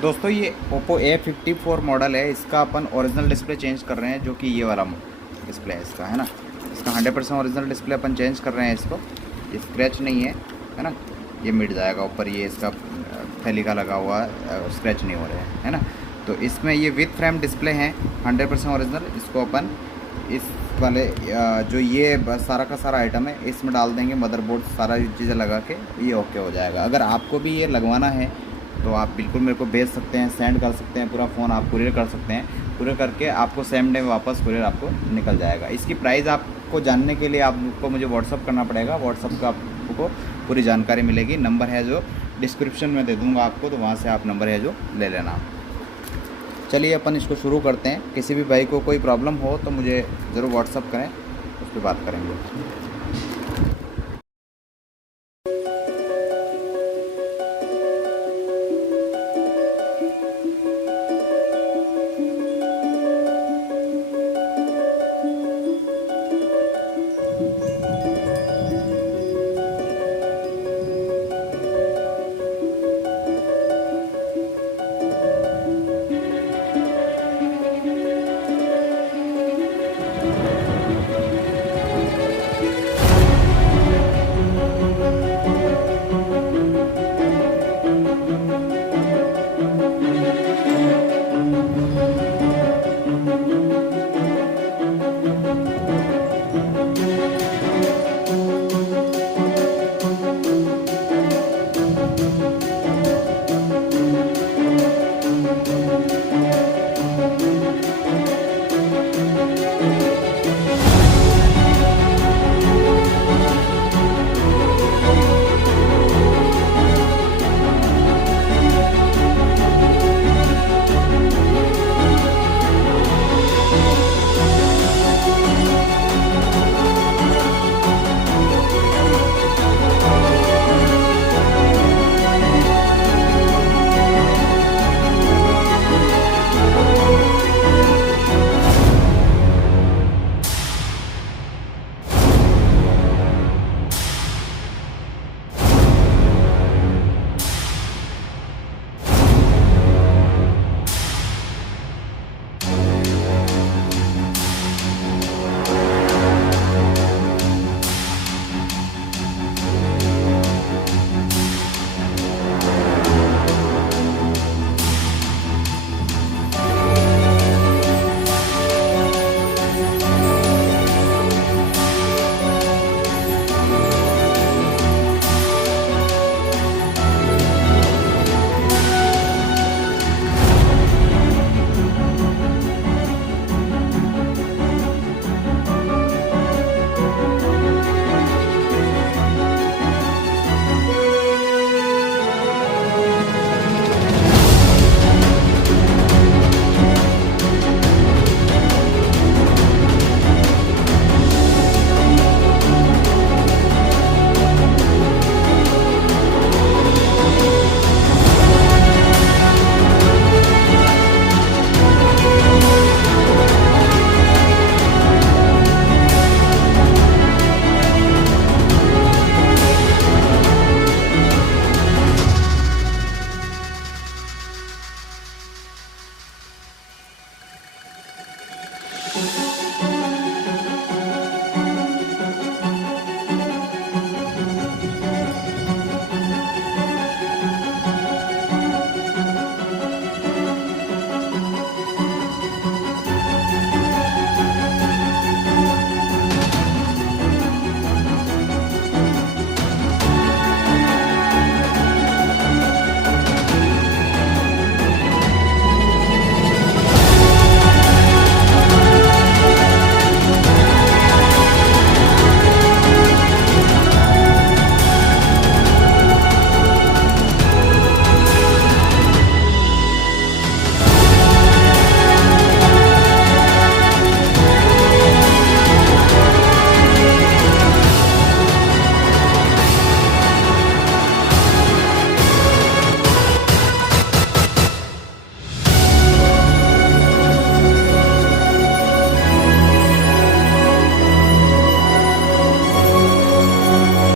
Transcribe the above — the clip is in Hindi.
दोस्तों ये ओप्पो A54 मॉडल है, इसका अपन ओरिजिनल डिस्प्ले चेंज कर रहे हैं, जो कि ये वाला डिस्प्ले है इसका, है ना। इसका 100% ओरिजिनल डिस्प्ले अपन चेंज कर रहे हैं इसको। ये स्क्रैच नहीं है ना। ये मिट जाएगा ऊपर, ये इसका थैली का लगा हुआ स्क्रैच नहीं हो रहा है ना। तो इसमें ये विथ फ्रेम डिस्प्ले है 100% ओरिजिनल। इसको अपन इस वाले जो ये सारा का सारा आइटम है इसमें डाल देंगे, मदरबोर्ड सारा चीज़ें लगा के ये ओके हो जाएगा। अगर आपको भी ये लगवाना है तो आप बिल्कुल मेरे को भेज सकते हैं, सेंड कर सकते हैं, पूरा फ़ोन आप कुरियर कर सकते हैं। कुरियर करके आपको सेम डे वापस कुरियर आपको निकल जाएगा। इसकी प्राइस आपको जानने के लिए आपको मुझे व्हाट्सअप करना पड़ेगा। व्हाट्सअप का आपको पूरी जानकारी मिलेगी। नंबर है जो डिस्क्रिप्शन में दे दूँगा आपको, तो वहाँ से आप नंबर है जो ले लेना। चलिए अपन इसको शुरू करते हैं। किसी भी भाई को कोई प्रॉब्लम हो तो मुझे ज़रूर व्हाट्सअप करें, उस पर बात करेंगे।